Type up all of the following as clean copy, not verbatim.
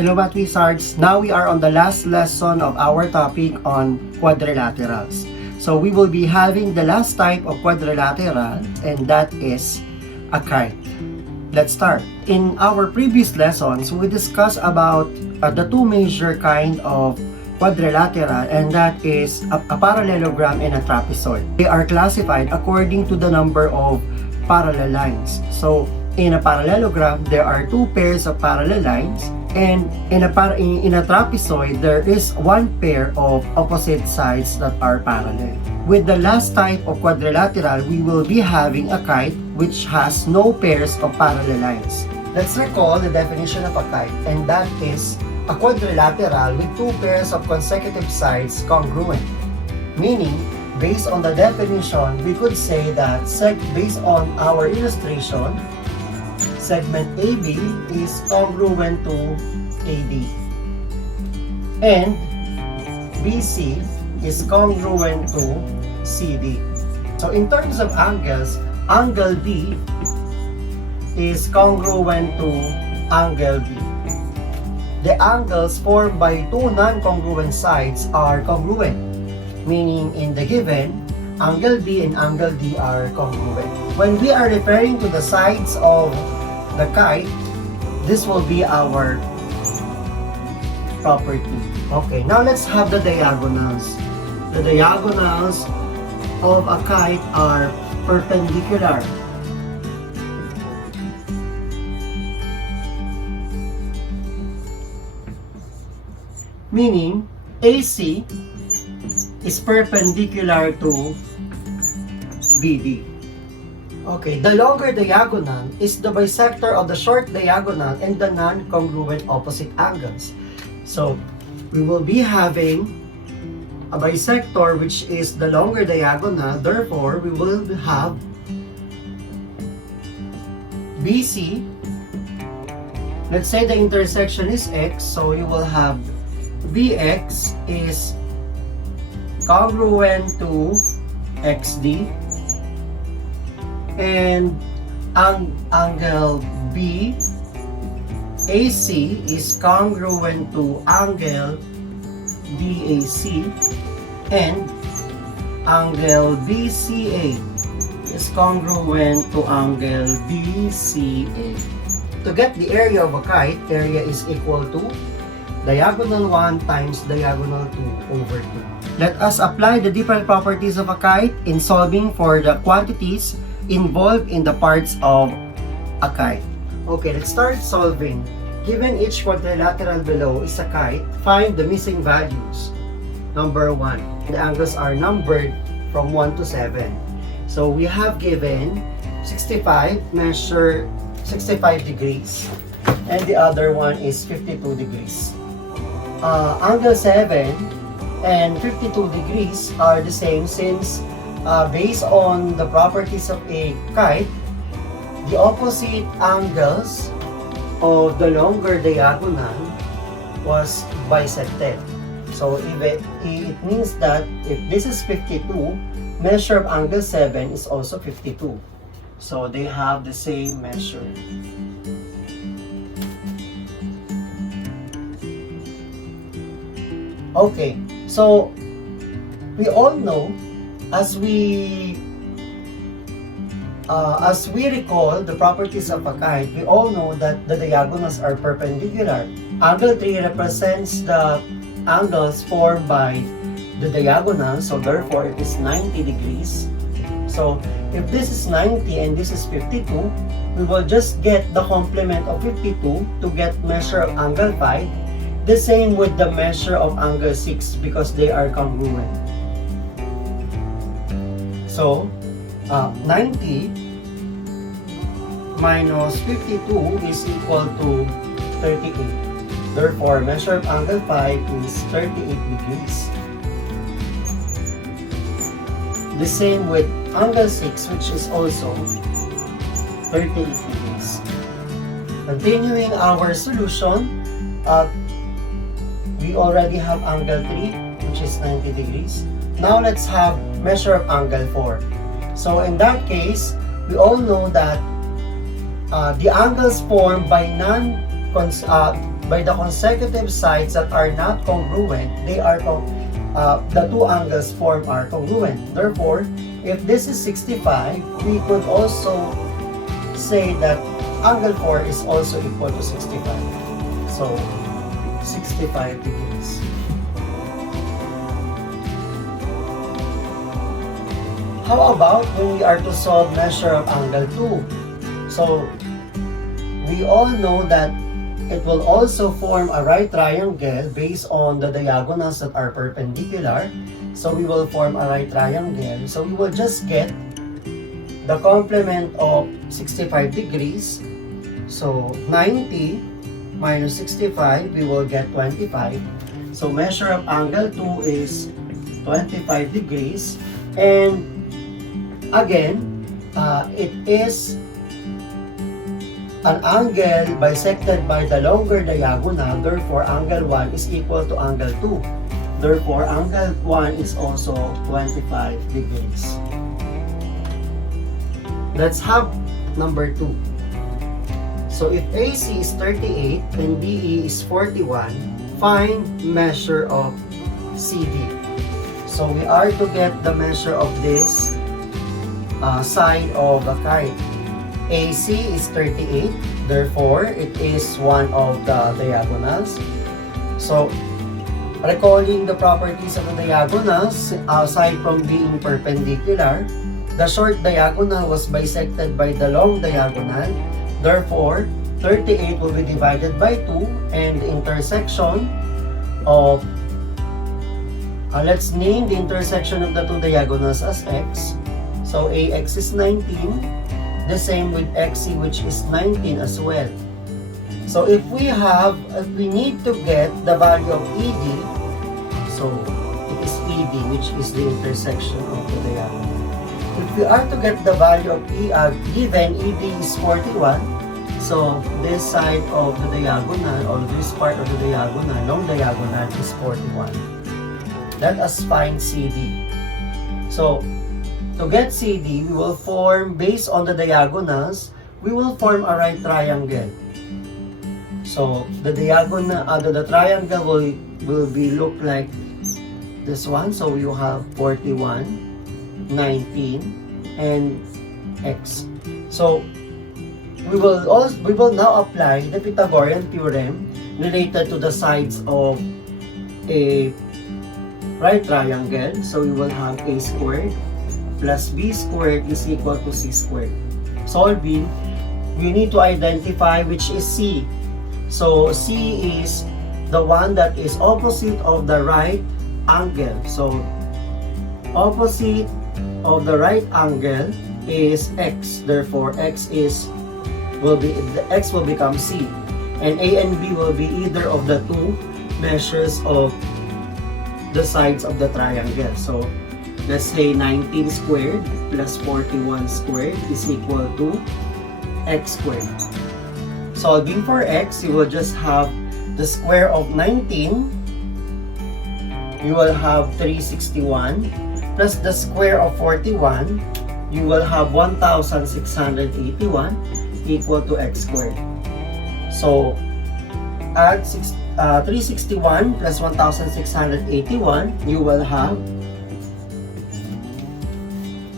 Hello Math Wizards! Now we are on the last lesson of our topic on quadrilaterals. So we will be having the last type of quadrilateral, and that is a kite. Let's start. In our previous lessons, we discussed about the two major kind of quadrilateral, and that is a parallelogram and a trapezoid. They are classified according to the number of parallel lines. So in a parallelogram, there are two pairs of parallel lines, and in a trapezoid, there is one pair of opposite sides that are parallel. With the last type of quadrilateral, we will be having a kite which has no pairs of parallel lines. Let's recall the definition of a kite, and that is a quadrilateral with two pairs of consecutive sides congruent. Meaning, based on the definition, we could say that based on our illustration, segment AB is congruent to AD, and BC is congruent to CD. So in terms of angles, angle D is congruent to angle B. The angles formed by two non-congruent sides are congruent, meaning in the given, angle B and angle D are congruent. When we are referring to the sides of the kite, this will be our property. Okay, now let's have the diagonals. The diagonals of a kite are perpendicular. Meaning, AC is perpendicular to BD. Okay, the longer diagonal is the bisector of the short diagonal and the non-congruent opposite angles. So, we will be having a bisector which is the longer diagonal, therefore, we will have BC. Let's say the intersection is X, so you will have BX is congruent to XD, and angle B AC is congruent to angle BAC, and angle BCA is congruent to angle BCA. To get the area of a kite, area is equal to diagonal 1 times diagonal 2 over 2. Let us apply the different properties of a kite in solving for the quantities involved in the parts of a kite. Okay, let's start solving. Given each quadrilateral below is a kite, find the missing values. Number 1. The angles are numbered from 1 to 7. So we have given 65, measure 65 degrees, and the other one is 52 degrees. Angle 7 and 52 degrees are the same since based on the properties of a kite, the opposite angles of the longer diagonal was bisected. So it means that if this is 52, measure of angle 7 is also 52. So they have the same measure. Okay, so we all know, as we recall the properties of a kite, we all know that the diagonals are perpendicular. Angle 3 represents the angles formed by the diagonal, so therefore it is 90 degrees. So if this is 90 and this is 52, we will just get the complement of 52 to get measure of angle 5. The same with the measure of angle 6 because they are congruent. So, 90 minus 52 is equal to 38. Therefore, measure of angle 5 is 38 degrees. The same with angle 6, which is also 38 degrees. Continuing our solution, we already have angle 3, which is 90 degrees. Now let's have measure of angle 4. So in that case, we all know that the angles formed by by the consecutive sides that are not congruent, the two angles formed are congruent. Therefore, if this is 65, we could also say that angle 4 is also equal to 65. So, 65 degrees. How about when we are to solve measure of angle 2? So, we all know that it will also form a right triangle based on the diagonals that are perpendicular. So, we will form a right triangle. So, we will just get the complement of 65 degrees. So, 90 minus 65, we will get 25. So, measure of angle 2 is 25 degrees. And again, it is an angle bisected by the longer diagonal. Therefore, angle 1 is equal to angle 2. Therefore, angle 1 is also 25 degrees. Let's have number 2. So, if AC is 38 and DE is 41, find measure of CD. So, we are to get the measure of this side of a kite. AC is 38, therefore it is one of the diagonals. So, recalling the properties of the diagonals, aside from being perpendicular, the short diagonal was bisected by the long diagonal. Therefore, 38 will be divided by 2, and the intersection of, let's name the intersection of the two diagonals as x. So, AX is 19, the same with XC, which is 19 as well. So, if we need to get the value of ED, so it is ED, which is the intersection of the diagonal. If we are to get the value of given ED is 41, so this side of the diagonal, or this part of the diagonal, long diagonal, is 41. Let us find CD. So, to get CD, we will form, based on the diagonals, we will form a right triangle. So, the diagonal, the triangle will be look like this one. So, you have 41, 19, and X. So, we will now apply the Pythagorean theorem related to the sides of a right triangle. So, we will have A squared plus b squared is equal to c squared. Solving, we need to identify which is c. So, c is the one that is opposite of the right angle. So, opposite of the right angle is x. Therefore, x will become c. And a and b will be either of the two measures of the sides of the triangle. So, let's say 19 squared plus 41 squared is equal to x squared. Solving for x, you will just have the square of 19. You will have 361 plus the square of 41. You will have 1681 equal to x squared. So, add 361 plus 1681, you will have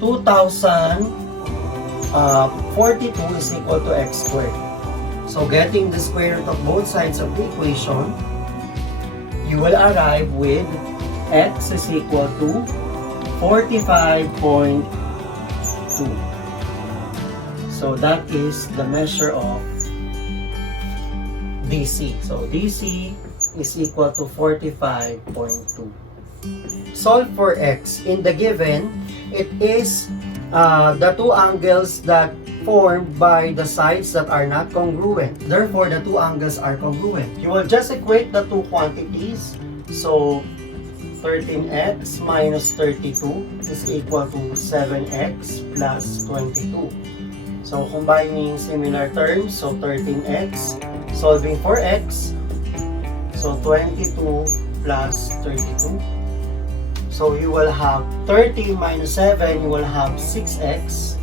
2042 is equal to x squared. So, getting the square root of both sides of the equation, you will arrive with x is equal to 45.2. So, that is the measure of DC. So, DC is equal to 45.2. Solve for x. In the given, it is the two angles that formed by the sides that are not congruent. Therefore, the two angles are congruent. You will just equate the two quantities. So, 13x minus 32 is equal to 7x plus 22. So, combining similar terms, so 13x, solving for x, so 22 plus 32. So, you will have 30 minus 7, you will have 6x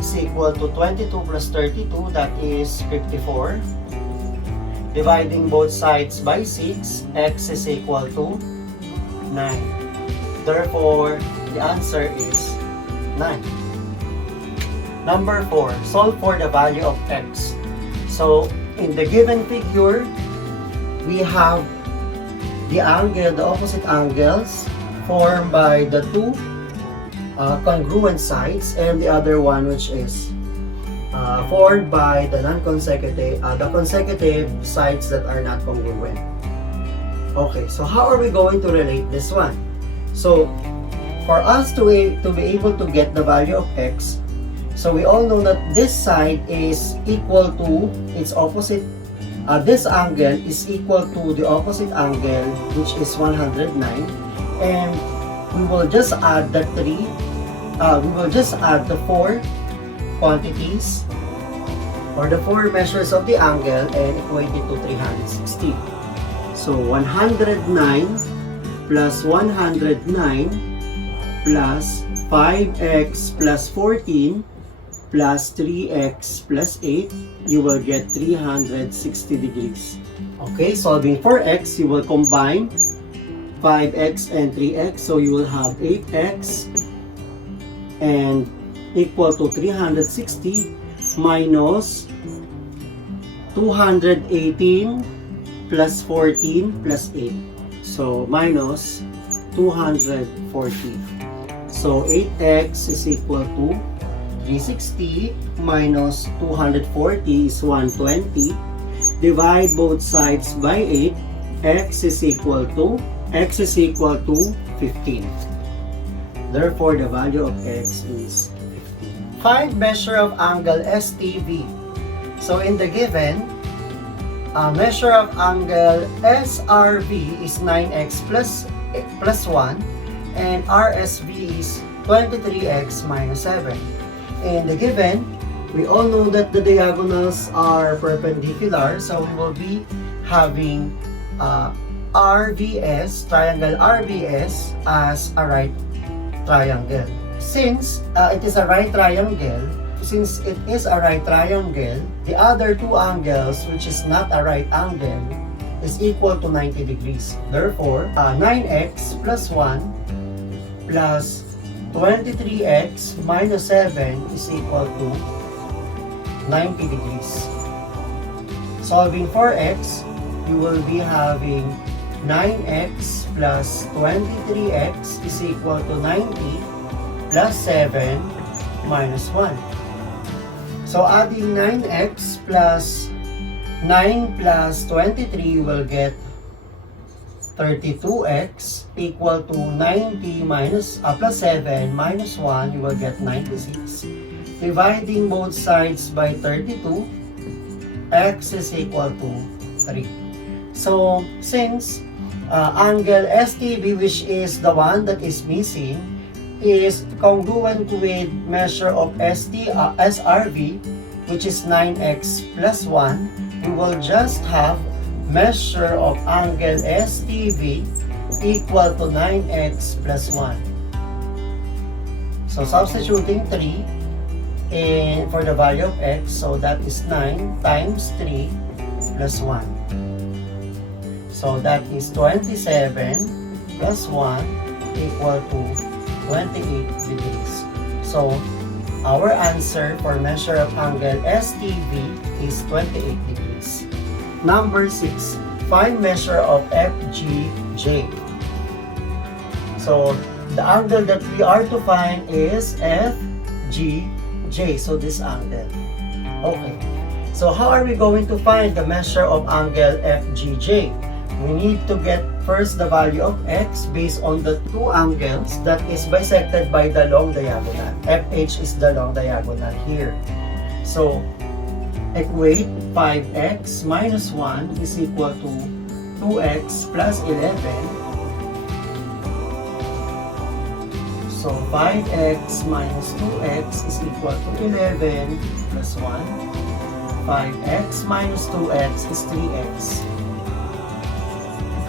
is equal to 22 plus 32, that is 54. Dividing both sides by 6, x is equal to 9. Therefore, the answer is 9. Number 4, solve for the value of x. So, in the given figure, we have the opposite angles formed by the two congruent sides, and the other one which is formed by the consecutive sides that are not congruent. Okay, so how are we going to relate this one? So, for us to be able to get the value of x, so we all know that this side is equal to its opposite. This angle is equal to the opposite angle, which is 109, and we will just add the four quantities or the four measures of the angle and equate it to 360. So 109 plus 109 plus 5x plus 14 plus 3x plus 8, you will get 360 degrees. Okay, solving for x, you will combine 5x and 3x, so you will have 8x and equal to 360 minus 218 plus 14 plus 8. So minus 240. So 8x is equal to 360 minus 240 is 120. Divide both sides by 8. X is equal to 15. Therefore, the value of x is 15. Find measure of angle STV. So in the given, measure of angle SRV is 9x plus 1 and RSV is 23x minus 7. In the given, we all know that the diagonals are perpendicular, so we will be having RVS, triangle RVS, as a right triangle. Since it is a right triangle, the other two angles, which is not a right angle, is equal to 90 degrees. Therefore, 9x plus 1 plus 23x minus 7 is equal to 90 degrees. Solving for x, you will be having 9x plus 23x is equal to 90 plus 7 minus 1. So adding 9x plus 9 plus 23, you will get 32x equal to 90 plus 7 minus 1, you will get 96. Dividing both sides by 32, x is equal to 3. So, since angle STB, which is the one that is missing, is congruent with measure of SRV, which is 9x plus 1, we will just have measure of angle STV equal to 9x plus 1. So substituting 3 for the value of x, so that is 9 times 3 plus 1. So that is 27 plus 1 equal to 28 degrees. So our answer for measure of angle STV is 28 degrees. Number 6, find measure of FGJ. So, the angle that we are to find is FGJ. So, this angle. Okay. So, how are we going to find the measure of angle FGJ? We need to get first the value of x based on the two angles that is bisected by the long diagonal. FH is the long diagonal here. So, equate 5x minus 1 is equal to 2x plus 11. So 5x minus 2x is equal to 11 plus 1. 5x minus 2x is 3x.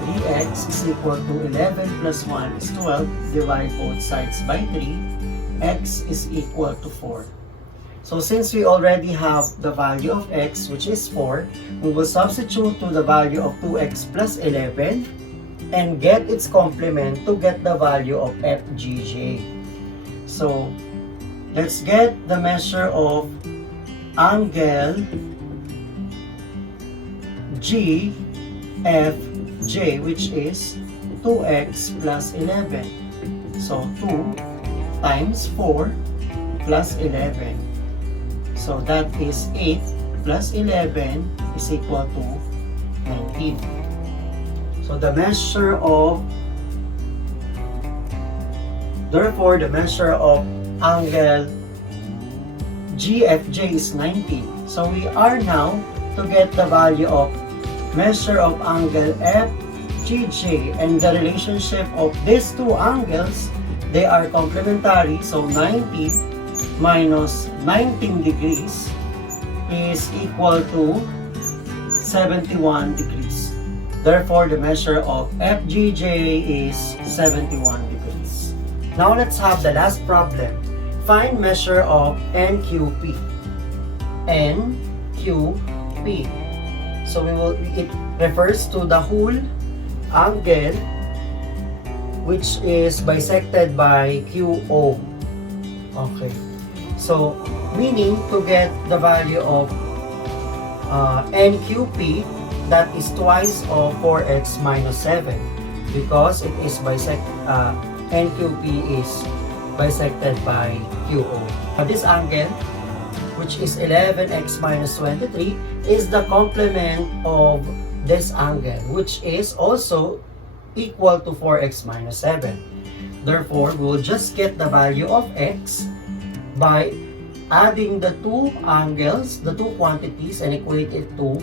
3x is equal to 11 plus 1 is 12. Divide both sides by 3. X is equal to 4. So since we already have the value of x, which is 4, we will substitute to the value of 2x plus 11 and get its complement to get the value of FGJ. So let's get the measure of angle GFJ, which is 2x plus 11. So 2 times 4 plus 11. So that is 8 plus 11 is equal to 19. So the measure of, therefore the measure of angle GFJ is 19. So we are now to get the value of measure of angle FGJ, and the relationship of these two angles, they are complementary. So 90 minus 19 degrees is equal to 71 degrees. Therefore, the measure of FGJ is 71 degrees. Now let's have the last problem. Find measure of NQP. NQP. So it refers to the whole angle which is bisected by QO. Okay. So, meaning to get the value of NQP, that is twice of 4x minus 7, because it is NQP is bisected by QO. This angle, which is 11x minus 23, is the complement of this angle, which is also equal to 4x minus 7. Therefore, we will just get the value of x by adding the two angles, the two quantities, and equate it to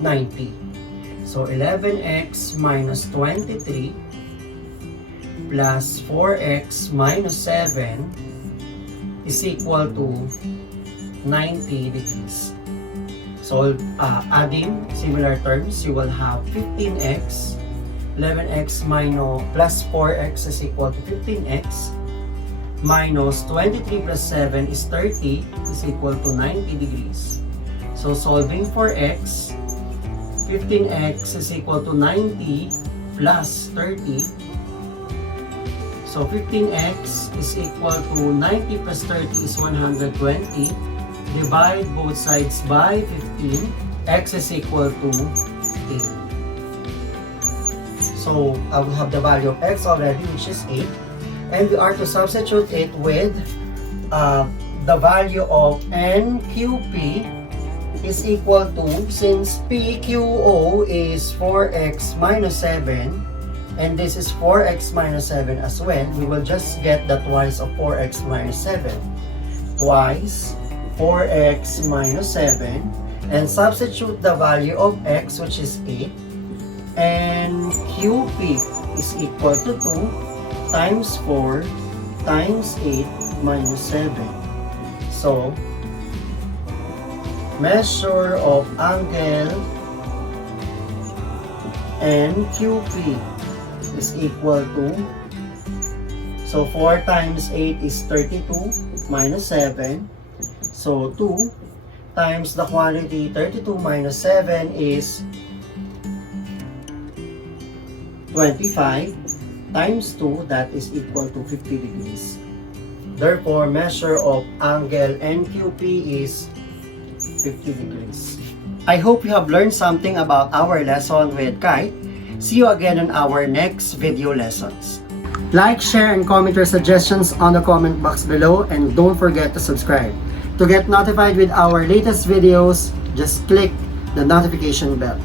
90. So 11x minus 23 plus 4x minus 7 is equal to 90 degrees. So adding similar terms, you will have 15x, 11x minus plus 4x is equal to 15x, minus 23 plus 7 is 30 is equal to 90 degrees. So solving for x, 15x is equal to 90 plus 30. So 15x is equal to 90 plus 30 is 120. Divide both sides by 15. X is equal to 8. So I will have the value of x already, which is 8. And we are to substitute it with the value of NQP is equal to, since PQO is 4x minus 7, and this is 4x minus 7 as well, we will just get the twice of 4x minus 7. Twice 4x minus 7, and substitute the value of x, which is 8, and QP is equal to 2 times 4 times 8 minus 7. So, measure of angle NQP is equal to, so 4 times 8 is 32 minus 7. So 2 times the quantity 32 minus 7 is 25. Times 2, that is equal to 50 degrees. Therefore, measure of angle NQP is 50 degrees. I hope you have learned something about our lesson with Kite. See you again on our next video lessons. Like, share, and comment your suggestions on the comment box below, and don't forget to subscribe. To get notified with our latest videos, just click the notification bell.